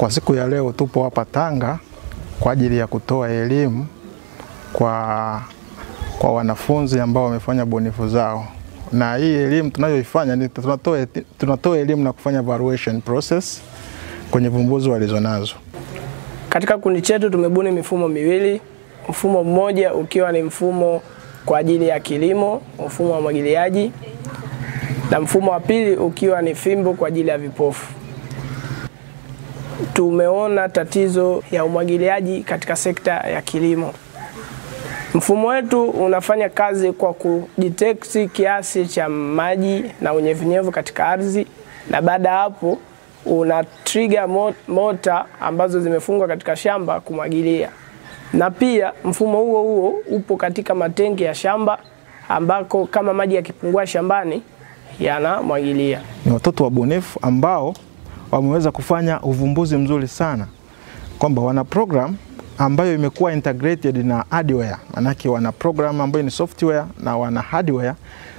Kwa siku ya leo tupo hapa Tanga kwa ajili ya kutoa elimu kwa wanafunzi ambao wamefanya bunifu zao. Na hii elimu tunayoifanya ni tunatoa elimu na kufanya evaluation process kwenye vumbuzi walizonazo. Katika kundi chetu tumebuni mifumo miwili. Mfumo mmoja ukiwa ni mfumo kwa ajili ya kilimo, mfumo wa umwagiliaji, na mfumo wa pili ukiwa ni fimbo kwa ajili ya vipofu. Tumeona tatizo ya umwagiliaji katika sekta ya kilimo. Mfumo wetu unafanya kazi kwa kudetect kiasi cha maji na unyevunyevu katika ardhi, na baada hapo una trigger mota ambazo zimefungwa katika shamba kumwagilia. Na pia mfumo huo upo katika matenki ya shamba ambako kama maji yakipungua shambani yanamwagilia. Ni watoto wabunifu ambao wameweza kufanya uvumbuzi mzuri sana, kwamba wana program ambayo imekuwa integrated na hardware. Manake wana program ambayo ni software na wana hardware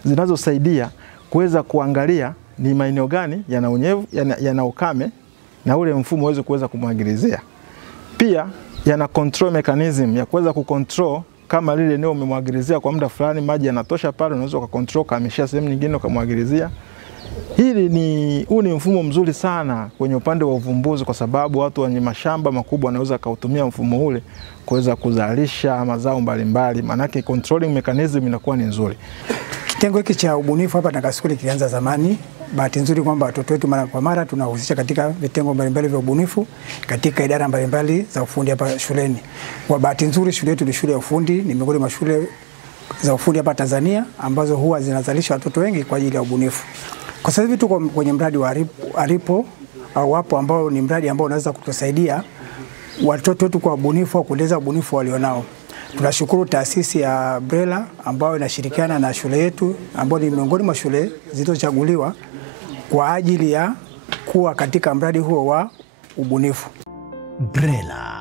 zinazosaidia kuweza kuangalia ni maeneo gani yana unyevu, yana ukame, na ule mfumo uweze kuweza kumwagilizia. Pia yana control mechanism ya kuweza kucontrol kama lile eneo umemwagilizia kwa muda fulani maji yanatosha pale, unaweza kucontrol kamishia sehemu nyingine ukamwagilizia. Huu ni mfumo mzuri sana kwenye upande wa uvumbuzi, kwa sababu watu wenye mashamba makubwa wanaweza kautumia mfumo ule kuweza kuzalisha mazao mbalimbali, manake controlling mechanism inakuwa ni nzuri. Kitengo hiki cha ubunifu hapa Tanga Skuli kilianza zamani. Bahati nzuri kwamba watoto wetu mara kwa mara tunahusisha katika vitengo mbalimbali vya ubunifu katika idara mbalimbali za ufundi hapa shuleni. Kwa bahati nzuri shule yetu ni shule ya ufundi, ni miongoni mwa shule za ufundi hapa Tanzania ambazo huwa zinazalisha watoto wengi kwa ajili ya ubunifu. Kwa sasa hivi tuko kwenye mradi wa Aripo au wapo ambao ni mradi ambao unaweza kutusaidia watoto wetu kwa ubunifu au kuendeleza ubunifu walionao. Tunashukuru taasisi ya BRELA ambayo inashirikiana na shule yetu ambayo ni miongoni mwa shule zilizochaguliwa kwa ajili ya kuwa katika mradi huo wa ubunifu. BRELA